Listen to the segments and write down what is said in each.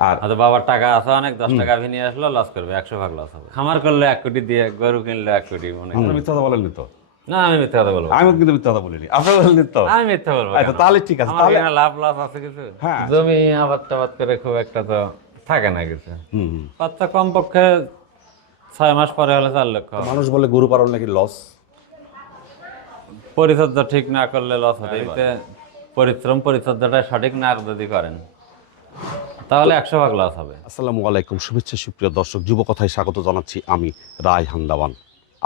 আর হয়তো বাবার টাকা আছে অনেক দশ টাকা ভি নিয়ে আসলো লস করবে একশো ভাগ লস হবে। খামার করলে এক কোটি দিয়ে গরু কিনলে এক কোটি মনে মিথ্যা কথা বলেননি তো? না আমি মিথ্যা কথা বলব আমি কিন্তু মিথ্যা কথা বলিনি। আপনারা বলেননি তো? আমি মিথ্যা বলব আচ্ছা তাহলে ঠিক আছে তাহলে লাভ লস আছে কিছু? হ্যাঁ। জমি আবাদ টাবাদ করে খুব একটা তো থাকে না কিছু। বাচ্চা কমপক্ষে ছয় মাস পরে হলে চার লক্ষ মানুষ বলে গরু পালন নাকি লস পরিচর্যা ঠিক না করলে লস হতে পরিশ্রম পরিচর্যাটা সঠিক না যদি করেন তাহলে একশো ভাগ লস হবে। আসসালামু আলাইকুম, শুভেচ্ছা, সুপ্রিয় দর্শক, যুব কথায় স্বাগত জানাচ্ছি আমি রায় হান্দাওয়ান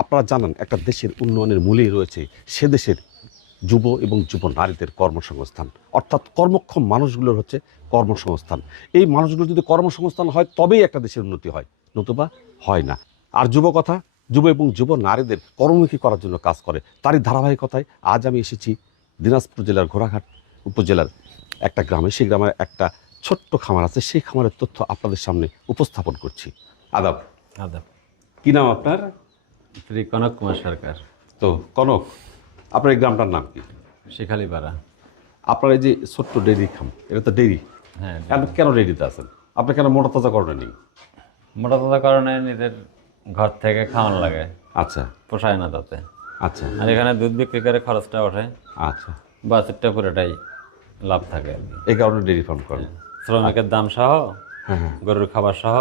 আপনারা জানেন, একটা দেশের উন্নয়নের মূলেই রয়েছে সে দেশের যুব এবং যুব নারীদের কর্মসংস্থান। অর্থাৎ কর্মক্ষম মানুষগুলোর হচ্ছে কর্মসংস্থান। এই মানুষগুলো যদি কর্মসংস্থান হয়, তবেই একটা দেশের উন্নতি হয়, নতুবা হয় না। আর যুব কথা, যুব এবং যুব নারীদের কর্মমুখী করার জন্য কাজ করে। তারই ধারাবাহিকতায় আজ আমি এসেছি দিনাজপুর জেলার ঘোড়াঘাট উপজেলার একটা গ্রামে। সেই গ্রামের একটা ছোট্ট খামার আছে সেই খামারের তথ্য আপনাদের সামনে উপস্থাপন করছি। আদাব। আদাব। কি নাম আপনার? শ্রী কনক কুমার সরকার। তো কনক আপনার এই গ্রামটার নাম কি? শিখালিপাড়া। আপনার এই যে ছোট্ট ডেরি খাম এটা তো ডেরি হ্যাঁ কেন ডেরিতে আছেন? আপনি কেন মোটা তাজা করেন নেই মোটা তাজা কারণে নিজের ঘর থেকে খাওয়ানো লাগে আচ্ছা। পোষায় না তাতে। আচ্ছা। আর এখানে দুধ বিক্রি করে খরচটা ওঠে। আচ্ছা। বাছুরটা পুরোটাই লাভ থাকে আর কি। এই কারণে ডেরি ফার্ম করেন। শ্রমিকের দাম সহ হ্যাঁ হ্যাঁ। গরুর খাবার সহ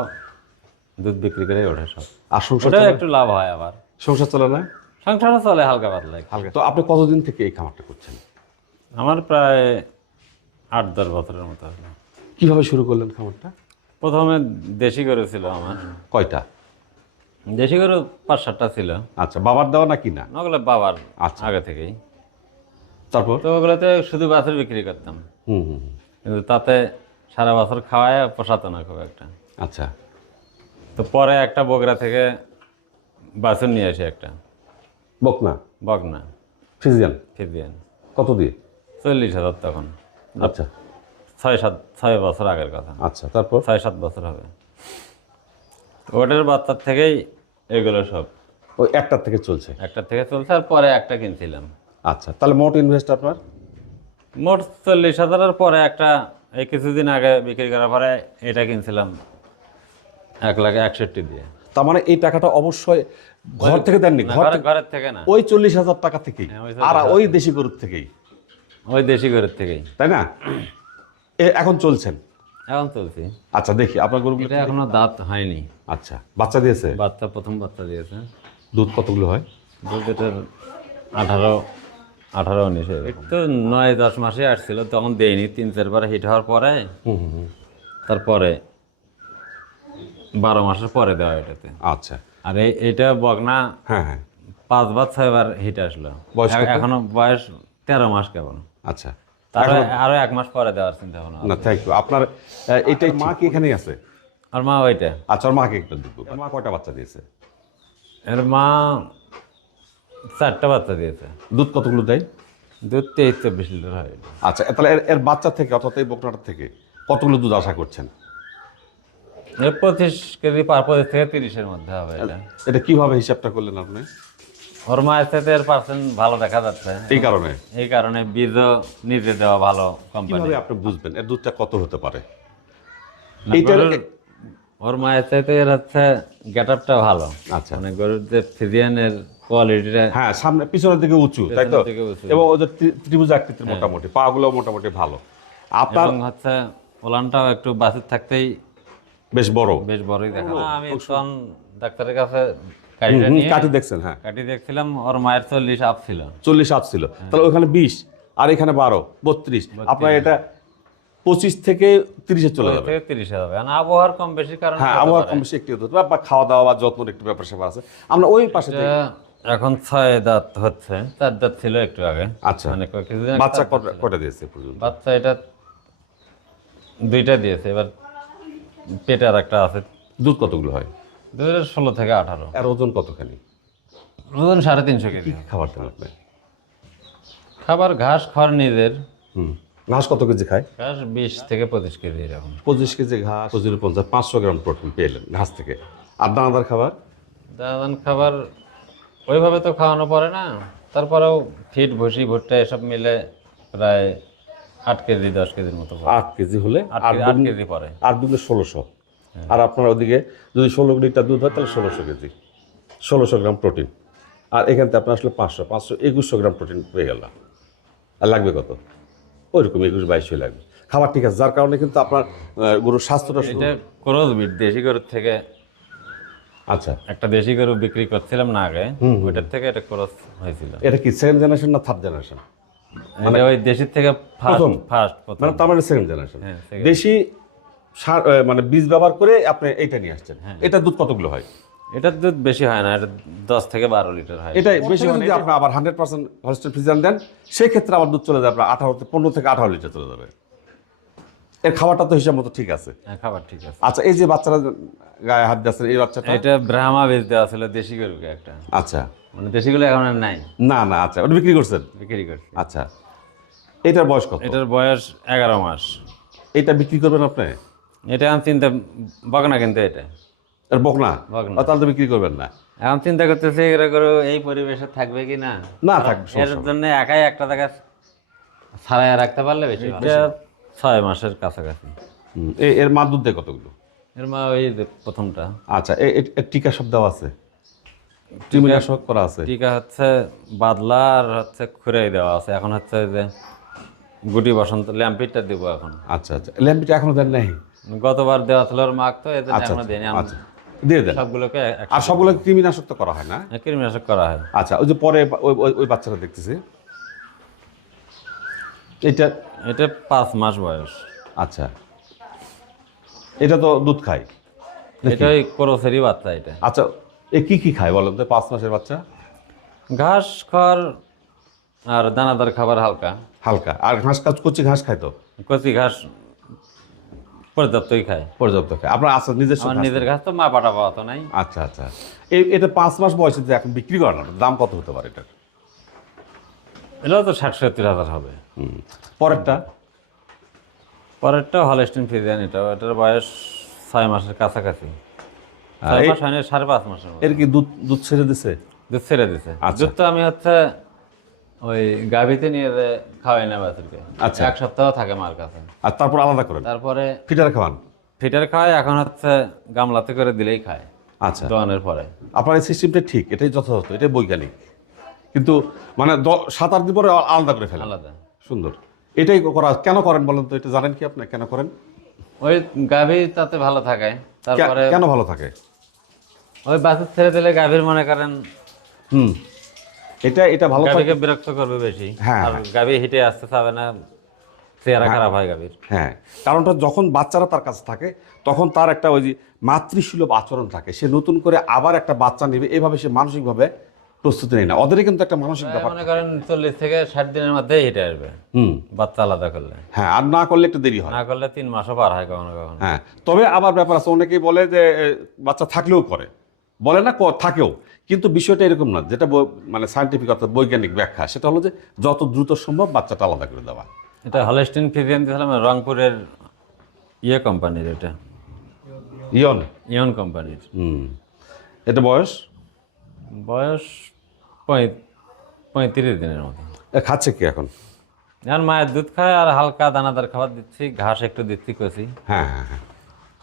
দুধ বিক্রি করে ওঠে সব। আর সংসার একটু লাভ হয় আবার। সংসার চলে না? সংসারও চলে হালকা পাতলা হালকা। তো আপনি কতদিন থেকে এই খামারটা করছেন? আমার প্রায় আট দশ বছরের মতো কীভাবে শুরু করলেন খামারটা? প্রথমে দেশি গরু ছিল আমার। কয়টা? দেশি গরু পাঁচ সাতটা ছিল। আচ্ছা বাবার দেওয়া নাকি না? ওগুলো বাবার আচ্ছা। আগে থেকেই। তারপর? তো ওগুলোতে শুধু বাছুর বিক্রি করতাম। হুম হুম। কিন্তু তাতে সারা বছর খাওয়ায় পোষাতো না খুব একটা। আচ্ছা। তো পরে একটা বগরা থেকে বাছুর নিয়ে আসি একটা। বকনা? বগনা ফিজিয়ান ফিজিয়ান কত দিয়ে? চল্লিশ হাজার তখন। আচ্ছা। ছয় সাত ছয় বছর আগের কথা। আচ্ছা তারপর? ছয় সাত বছর হবে। ওটার বাচ্চার থেকেই এগুলো সব। ওই একটার থেকে চলছে? একটার থেকে চলছে আর পরে একটা কিনছিলাম। আচ্ছা তাহলে মোট ইনভেস্ট আপনার? মোট চল্লিশ হাজারের পরে একটা এই কিছুদিন আগে বিক্রি করার পরে এটা কিনছিলাম এক লাখ একষট্টি দিয়ে। তার মানে এই টাকাটা অবশ্যই ঘর থেকে দেননি ঘর ঘরের থেকে না। ওই চল্লিশ হাজার টাকা থেকেই। হ্যাঁ, আর ওই দেশি গরুর থেকেই। ওই দেশি গরুর থেকেই। তাই না? এ এখন চলছেন? এখন চলছে। আচ্ছা দেখি আপনার গরু এটা এখনও দাঁত হয়নি। আচ্ছা বাচ্চা দিয়েছে? বাচ্চা প্রথম বাচ্চা দিয়েছে। দুধ কতগুলো হয়? দুধ এটার আঠারো আঠারো উনিশ তো নয় দশ মাসে আসছিল তখন দেয়নি তিন চারবার হিট হওয়ার পরে। তারপরে বারো মাসের পরে দেওয়া এটাতে। আচ্ছা। আর এই এটা বগনা হ্যাঁ হ্যাঁ। পাঁচবার ছয়বার হিট আসলো। এখনও বয়স তেরো মাস কেবল। আচ্ছা। তারপরে আরও এক মাস পরে দেওয়ার চিন্তা ভাবনা না থ্যাংক ইউ আপনার এইটাই মা কি এখানেই আছে? আর মা ওইটা। আচ্ছা ওর মাকে একটা দুধ মা কয়টা বাচ্চা দিয়েছে? এর মা চারটা বাচ্চা দিয়েছে। দুধ কতগুলো দেয়? দুধ তেইশ চব্বিশ লিটার হয়। আচ্ছা তাহলে এর এর বাচ্চা থেকে অর্থাৎ এই বকনাটার থেকে কতগুলো দুধ আশা করছেন? এর পঁচিশ কেজি পার পঁচিশ থেকে তিরিশের মধ্যে হবে এটা। এটা কীভাবে হিসাবটা করলেন আপনি? ওর মায়ের সাথে এর পার্সেন্ট ভালো দেখা যাচ্ছে। এই কারণে? এই কারণে বীজও নিজে দেওয়া ভালো কোম্পানি আপনি বুঝবেন? এর দুধটা কত হতে পারে? এইটার ওর মায়ের চাইতে এর হচ্ছে গেট আপটা ভালো। আচ্ছা। মানে গরুর যে ফিজিয়ানের কোয়ালিটিটা হ্যাঁ সামনে পিছনের দিকে উঁচু তাই তো। এবং ওদের ত্রিভুজ আকৃতির মোটামুটি পা গুলো মোটামুটি ভালো। আপনার? হচ্ছে ওলানটাও একটু থাকতেই বেশ বড়। বেশ বড়ই দেখা। আমি তখন ডাক্তারের কাছে কাঠি দেখছেন হ্যাঁ। কাটি দেখছিলাম ওর মায়ের চল্লিশ আপ ছিল। চল্লিশ আপ ছিল। তাহলে ওখানে বিশ আর এখানে বারো বত্রিশ। আপনার এটা পঁচিশ থেকে তিরিশে চলে যাবে। তিরিশে যাবে। আর আবহাওয়ার কম বেশি কারণ হ্যাঁ আবহাওয়ার কম বেশি একটু হতে বা খাওয়া দাওয়া বা যত্ন একটু ব্যাপার স্যাপার আছে। আমরা ওই পাশে এখন ছয় দাঁত হচ্ছে চার দাঁত ছিল একটু আগে। আচ্ছা। মানে কিছুদিন বাচ্চা কটা দিয়েছে পর্যন্ত? বাচ্চা এটা দুইটা দিয়েছে এবার পেটে আর একটা আছে। দুধ কতগুলো হয়? দুধের ষোলো থেকে আঠারো। আর ওজন কতখানি? ওজন সাড়ে তিনশো কেজি। খাবার দেন আপনি? খাবার ঘাস খড় নিজের। হুম। ঘাস কত কেজি খায়? ঘাস বিশ থেকে পঁচিশ কেজি এরকম। পঁচিশ কেজি ঘাস। পঁচিশ পঞ্চাশ পাঁচশো গ্রাম প্রোটিন পেলেন ঘাস থেকে। আর দানাদার খাবার? দাদান খাবার ওইভাবে তো খাওয়ানো পড়ে না। তারপরেও ফিট ভুসি ভুট্টা এসব মিলে প্রায় আট কেজি দশ কেজির মতো আট কেজি হলে আট কেজি- পরে আট দুগুণে ষোলোশো। আর আপনার ওদিকে যদি ষোলো লিটার দুধ হয় তাহলে ষোলোশো কেজি। ষোলোশো গ্রাম প্রোটিন। আর এখান থেকে আপনার আসলে পাঁচশো পাঁচশো একুশশো গ্রাম প্রোটিন পেয়ে গেল আর লাগবে কত? ওইরকম একুশ বাইশশো লাগবে। খাবার ঠিক আছে যার কারণে কিন্তু আপনার গরুর স্বাস্থ্যটা। ক্রস বিট দেশি গরুর থেকে আচ্ছা। একটা দেশি গরু বিক্রি করছিলাম না আগে ওইটার থেকে এটা ক্রস হয়েছিল। এটা কি সেকেন্ড জেনারেশন না থার্ড জেনারেশন এটা ওই দেশির থেকে প্রথম? ফার্স্ট মানে তার মানে সেকেন্ড জেনারেশন হ্যাঁ, দেশি সার মানে বীজ ব্যবহার করে আপনি এইটা নিয়ে আসছেন। হ্যাঁ। এটা দুধ কতগুলো হয়? এটার দুধ বেশি হয় না এটা দশ থেকে বারো লিটার হয়। এটা বেশি যদি আপনি আবার হান্ড্রেড পার্সেন্ট হলস্টেল ফ্রিজান দেন সেক্ষেত্রে আবার দুধ চলে যাবে আপনার আঠারো পনেরো থেকে আঠারো লিটার চলে যাবে। এর খাবারটা তো হিসাব মতো ঠিক আছে। হ্যাঁ, খাবার ঠিক আছে। আচ্ছা এই যে বাচ্চারা গায়ে হাত দিচ্ছেন এই বাচ্চাটা? এটা ব্রাহ্মা বীজ দেওয়া ছিল দেশি গরুকে একটা। আচ্ছা। মানে দেশিগুলো এখন আর নাই। না না আচ্ছা ওটা বিক্রি করছেন? বিক্রি করছি। আচ্ছা এটার বয়স কত? এটার বয়স এগারো মাস। এটা বিক্রি করবেন আপনি? এটা এখন চিন্তা বকনা কিন্তু এটা। এর বকনা? বকনা। তাহলে তো বিক্রি করবেন না। এখন চিন্তা করতেছি এরা গরু এই পরিবেশে থাকবে কি না? না থাকবে এর জন্য একাই একটা জায়গা ছাড়াই রাখতে পারলে বেশি ছয় মাসের কাছাকাছি। এর মা দুধ দেয় কতগুলো? এর মা ওই যে প্রথমটা। আচ্ছা টিকা সব দেওয়া আছে? টিমিনাশক করা আছে? টিকা হচ্ছে বাদলা আর হচ্ছে খুঁড়াই দেওয়া আছে। এখন হচ্ছে যে গুটি বসন্ত ল্যাম্পিটটা দিব এখন। আচ্ছা আচ্ছা। ল্যাম্পিটা এখনও দেন নাই? গতবার দেওয়া ছিল ওর মাক তো এতে আচ্ছা এখনও দেয়নি। আচ্ছা। দিয়ে দেন। সবগুলোকে আর সবগুলো কৃমিনাশক তো করা হয় না? কীটনাশক করা হয়। আচ্ছা ওই যে পরে ওই বাচ্চাটা দেখতেছি। এটা এটা পাঁচ মাস বয়স। আচ্ছা। এটা তো দুধ খায়? এটা ক্রোসেরই বাচ্চা এটা। আচ্ছা এ কি কি খায় বলেন তো পাঁচ মাসের বাচ্চা? ঘাস খড় আর দানাদার খাবার হালকা। হালকা। আর ঘাস কাজ কচি ঘাস খায় তো? কচি ঘাস পর্যাপ্তই খায়। পর্যাপ্ত খায়। আপনার আচ্ছা নিজের আমার নিজের ঘাস তো মা পাটা পাওয়া তো নাই। আচ্ছা আচ্ছা। এই এটা পাঁচ মাস বয়সে যে এখন বিক্রি করেন দাম কত হতে পারে এটার? এটাও তো ষাট সত্তর হাজার হবে। পরেরটা? পরেরটা হলস্টিন ফিজিয়ান এটা এটার বয়স ছয় মাসের কাছাকাছি। ছয় মাস হয়নি সাড়ে পাঁচ মাসের এর কি দুধ দুধ ছেড়ে দিছে? দুধ ছেড়ে দিছে। আচ্ছা। দুধ তো আমি হচ্ছে ওই গাভিতে নিয়ে যে খাওয়াই না বাছুরকে। আচ্ছা। এক সপ্তাহ থাকে মার কাছে। আর তারপর আলাদা করেন? তারপরে ফিটার খাওয়ান? ফিটার খাওয়াই এখন হচ্ছে গামলাতে করে দিলেই খায়। আচ্ছা। দোয়ানের পরে। আপনার এই সিস্টেমটা ঠিক এটাই যথাযথ এটাই বৈজ্ঞানিক। কিন্তু মানে সাত আট দিন পরে আলাদা করে ফেলেন। আলাদা। সুন্দর। এটাই করা কেন করেন বলেন তো? এটা জানেন কি আপনি? কেন করেন? ওই গাভী তাতে ভালো থাকে। তারপরে কেন ভালো থাকে? ওই বাছুর ছেড়ে দিলে গাভীর মনে করেন হুম। এটা এটা ভালো থাকে বিরক্ত করবে বেশি। হ্যাঁ, আর গাভী হিটে আসতে চাবে না চেহারা খারাপ হয় গাভীর। হ্যাঁ। কারণটা যখন বাচ্চারা তার কাছে থাকে তখন তার একটা ওই যে মাতৃসুলভ আচরণ থাকে। সে নতুন করে আবার একটা বাচ্চা নেবে। এভাবে সে মানসিকভাবে প্রস্তুতি নেই না। ওদেরই কিন্তু একটা মানসিক ব্যাপার মনে করেন চল্লিশ থেকে ষাট দিনের মধ্যে এটা আসবে। হুম। বাচ্চা আলাদা করলে। হ্যাঁ আর না করলে একটু দেরি হয়। না করলে তিন মাসও পার হয় কখনো কখনো। হ্যাঁ তবে আবার ব্যাপার আছে অনেকেই বলে যে বাচ্চা থাকলেও করে। বলে না থাকেও। কিন্তু বিষয়টা এরকম না যেটা মানে সায়েন্টিফিক অর্থাৎ বৈজ্ঞানিক ব্যাখ্যা সেটা হলো যে যত দ্রুত সম্ভব বাচ্চাটা আলাদা করে দেওয়া। এটা হলস্টিন ফিজিয়ান দিয়েছিলাম রংপুরের ইয়ে কোম্পানির এটা। ইয়ন। ইয়ন কোম্পানির। হুম। এটা বয়স? বয়স পঁয়ত্রিশ দিনের মতো। খাচ্ছে কি এখন? এখন মায়ের দুধ খায় আর হালকা দানাদার খাবার দিচ্ছি ঘাস একটু দিচ্ছি কষি। হ্যাঁ হ্যাঁ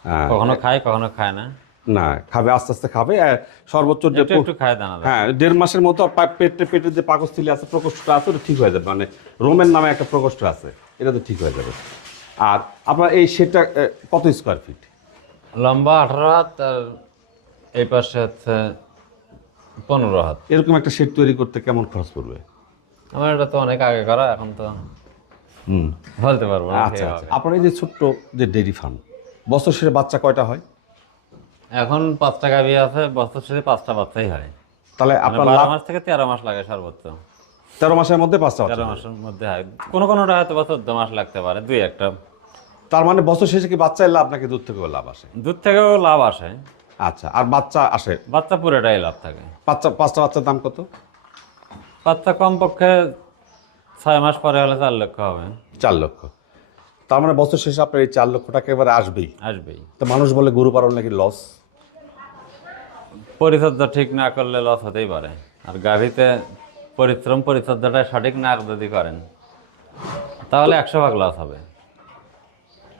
হ্যাঁ। কখনো খায় কখনো খায় না। না খাবে আস্তে আস্তে খাবে সর্বোচ্চ যে একটু খায় দানাদার। হ্যাঁ দেড় মাসের মতো আর পা- পেটে যে পাকস্থলী আছে প্রকোষ্ঠটা আছে ওটা ঠিক হয়ে যাবে। মানে রোমের নামে একটা প্রকোষ্ঠ আছে এটা তো ঠিক হয়ে যাবে। আর আপনার এই সেটটা কত স্কোয়ার ফিট লম্বা আঠারো হাত আর এই পাশে হচ্ছে পনেরো হাত। এরকম একটা শেড তৈরি করতে কেমন খরচ পড়বে? আমার এটা তো অনেক আগে করা এখন তো হুম। বলতে পারব না আচ্ছা আচ্ছা। আপনার এই যে ছোট্ট যে ডেইরি ফার্ম বছর শেষে বাচ্চা কয়টা হয়? এখন পাঁচটা গাভী আছে বছর শেষে পাঁচটা বাচ্চাই হয়। তাহলে মানে আপনার বারো মাস থেকে তেরো মাস লাগে সর্বোচ্চ। তেরো মাসের মধ্যে পাঁচটা তেরো মাসের মধ্যে হয়। কোনো কোনোটা হয়তো বা চোদ্দ মাস লাগতে পারে দুই একটা। তার মানে বছর শেষে কি বাচ্চা এলে আপনাকে দুধ থেকেও লাভ আসে? দুধ থেকেও লাভ আসে। আচ্ছা আর বাচ্চা আসে? বাচ্চা পুরোটাই লাভ থাকে। বাচ্চা পাঁচটা বাচ্চার দাম কত? বাচ্চা কমপক্ষে ছয় মাস পরে হলে চার লক্ষ হবে। চার লক্ষ। তার মানে বছর শেষে আপনার এই চার লক্ষ টাকা এবারে আসবেই। আসবেই। তো মানুষ বলে গরু পালন নাকি লস পরিচর্যা ঠিক না করলে লস হতেই পারে। আর গাড়িতে পরিশ্রম পরিচর্যাটা সঠিক না যদি করেন তাহলে একশো ভাগ লস হবে।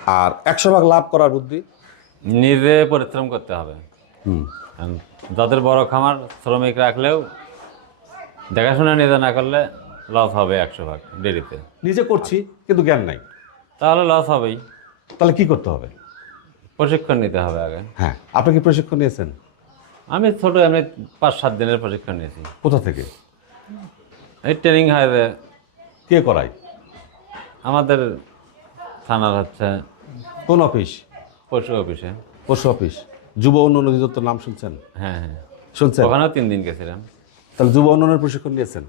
আর একশো ভাগ লাভ করার বুদ্ধি? নিজে পরিশ্রম করতে হবে। যাদের বড় খামার শ্রমিক রাখলেও দেখাশোনা নিজে না করলে লস হবে একশো ভাগ দেরিতে। নিজে করছি কিন্তু জ্ঞান নাই। তাহলে লস হবেই। তাহলে কি করতে হবে? প্রশিক্ষণ নিতে হবে আগে। হ্যাঁ আপনি কি প্রশিক্ষণ নিয়েছেন? আমি ছোট এমনি পাঁচ সাত দিনের প্রশিক্ষণ নিয়েছি। কোথা থেকে? এই ট্রেনিং হয় যে কে করায়? আমাদের থানার হচ্ছে কোন অফিস? পশু অফিসে। পশু অফিস। যুব উন্নয়ন অধিদপ্তর নাম শুনছেন? হ্যাঁ হ্যাঁ। শুনছেন? ওখানেও তিন দিন গেছিলাম। তাহলে যুব উন্নয়নের প্রশিক্ষণ নিয়েছেন?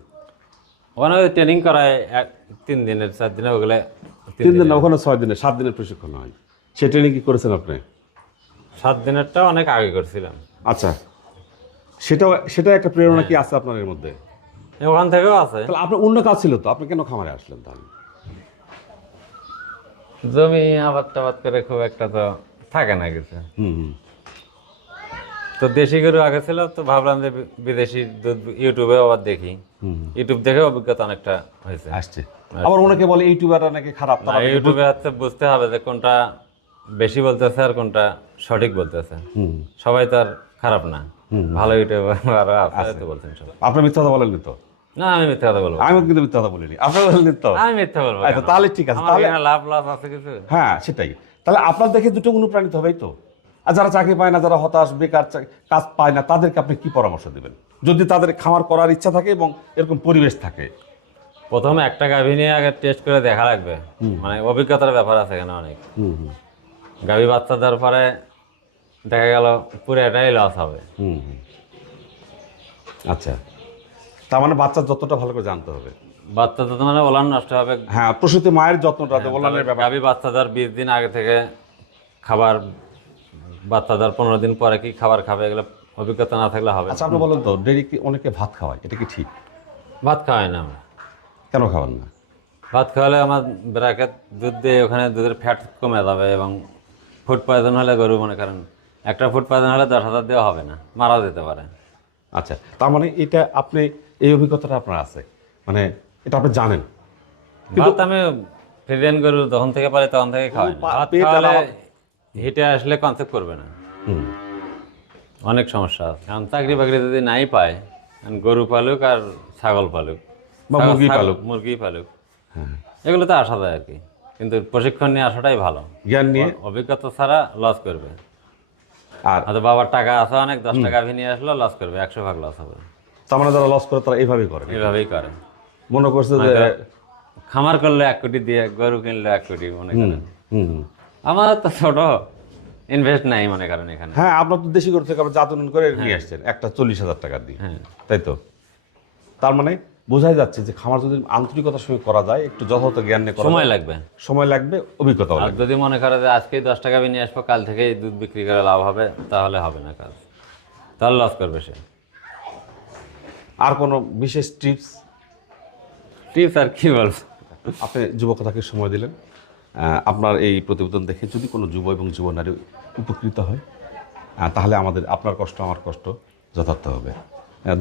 ওখানে ট্রেনিং করায় এক তিন দিনের চার দিনে ওগুলো তিন দিন ওখানে ছয় দিনের সাত দিনের প্রশিক্ষণ হয়। সে ট্রেনিং কি করেছেন আপনি? সাত দিনেরটা অনেক আগে করছিলাম। আচ্ছা। সেটাও সেটা একটা প্রেরণা কি আছে আপনার এর মধ্যে ওখান থেকেও আছে। তাহলে আপনার অন্য কাজ ছিল তো আপনি কেন খামারে আসলেন তাহলে? জমি আবাদ টাবাদ করে খুব একটা তো থাকে না কিছু। হুম হুম। তো দেশি গরু আগে ছিল তো ভাবলাম যে বিদেশি দুধ ইউটিউবে আবার দেখি। ইউটিউব দেখে অভিজ্ঞতা অনেকটা হয়েছে। আসছে। আবার অনেকে বলে ইউটিউবাররা নাকি খারাপ ইউটিউবে হচ্ছে বুঝতে হবে যে কোনটা বেশি বলতেছে আর কোনটা সঠিক বলতেছে। সবাই তো আর খারাপ না। ভালো ইউটিউবার আছে তো বলছেন সবাই। আপনি মিথ্যা কথা বলেননি তো? না আমি মিথ্যা কথা বলব আমি কিন্তু মিথ্যা কথা বলিনি। আপনি বলেননি তো? আমি মিথ্যা বলব আচ্ছা তাহলে ঠিক আছে তাহলে লাভ লাভ আছে কিছু? হ্যাঁ সেটাই। তাহলে আপনার দেখে দুটো অনুপ্রাণিত হবেই তো। আর যারা চাকরি পায় না যারা হতাশ বেকার কাজ পায় না তাদেরকে আপনি কি পরামর্শ দেবেন? যদি তাদের খামার করার ইচ্ছা থাকে এবং এরকম পরিবেশ থাকে। প্রথমে একটা গাভী নিয়ে আগে টেস্ট করে দেখা লাগবে। মানে অভিজ্ঞতার ব্যাপার আছে এখানে অনেক। হুম হুম। গাভী বাচ্চা দেওয়ার পরে দেখা গেল পুরো এটাই লস হবে। আচ্ছা। তার মানে বাচ্চার যতটা ভালো করে জানতে হবে। বাচ্চা তো মানে ওলান নষ্ট হবে। হ্যাঁ প্রসূতি মায়ের যত্নটা বলানের ব্যাপার। গাভী বাচ্চা দেওয়ার বিশ দিন আগে থেকে খাবার বাচ্চা দেওয়ার পনেরো দিন পরে কি খাবার খাবে এগুলো অভিজ্ঞতা না থাকলে হবে আচ্ছা আপনি বলেন তো ডেরি কি অনেকে ভাত খাওয়ায়? এটা কি ঠিক? ভাত খাওয়াই না আমরা। কেন খাওয়ান না? ভাত খাওয়ালে আমার ব্রাকেট দুধ দিয়ে ওখানে দুধের ফ্যাট কমে যাবে এবং ফুড পয়জন হলে গরু মনে করেন একটা ফুড পয়জন হলে দশ হাজার দেওয়া হবে না মারা যেতে পারে। আচ্ছা তার মানে এটা আপনি এই অভিজ্ঞতাটা আপনার আছে? মানে এটা আপনি জানেন। ভাত আমি ফ্রিজেন গরু যখন থেকে পারি তখন থেকে খাওয়াই না। ভাত খাওয়ালে হিটে আসলে কনসেপ্ট করবে না। অনেক সমস্যা আছে। কারণ চাকরি বাকরি যদি নাই পায় গরু পালুক আর ছাগল পালুক। বা মুরগি পালুক। মুরগি পালুক। হ্যাঁ। এগুলো তো আসা যায় আর কি। কিন্তু প্রশিক্ষণ নিয়ে আসাটাই ভালো। জ্ঞান নিয়ে? অভিজ্ঞতা ছাড়া লস করবে। আর হয়তো বাবার টাকা আছে অনেক দশ টাকা নিয়ে আসলো লস করবে একশো ভাগ লস হবে। তার মানে যারা লস করে তারা এইভাবেই করে। এইভাবেই করে। মনে করছে যে খামার করলে এক কোটি দিয়ে গরু কিনলে এক কোটি মনে করেন। আমার তো ছোট ইনভেস্ট নাই মনে করেন এখানে। হ্যাঁ আপনার তো দেশি গরু থেকে আবার জাত করে নিয়ে আসছেন। একটা চল্লিশ হাজার টাকা দিয়ে। হ্যাঁ। তাই তো? তার মানে বোঝাই যাচ্ছে যে খামার যদি আন্তরিকতার সঙ্গে করা যায় একটু যথাযথ জ্ঞান নিয়ে সময় লাগবে। সময় লাগবে অভিজ্ঞতা আর যদি মনে করে যে আজকেই দশ টাকা নিয়ে আসব কাল থেকেই দুধ বিক্রি করে লাভ হবে তাহলে হবে না কাজ। তাহলে লস করবে সে। আর কোনো বিশেষ টিপস টিপস আর কি বলব? আপনি যুবকতাকে সময় দিলেন। আপনার এই প্রতিবেদন দেখে যদি কোনো যুব এবং যুব নারী উপকৃত হয় তাহলে আমাদের, আপনার কষ্ট, আমার কষ্ট যথার্থ হবে।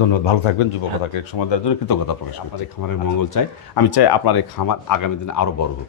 ধন্যবাদ। ভালো থাকবেন যুবকতাকে সময় দেওয়ার জন্য কৃতজ্ঞতা প্রকাশ। আপনার এই খামারের মঙ্গল চাই। আমি চাই আপনার এই খামার আগামী দিনে আরও বড় হোক।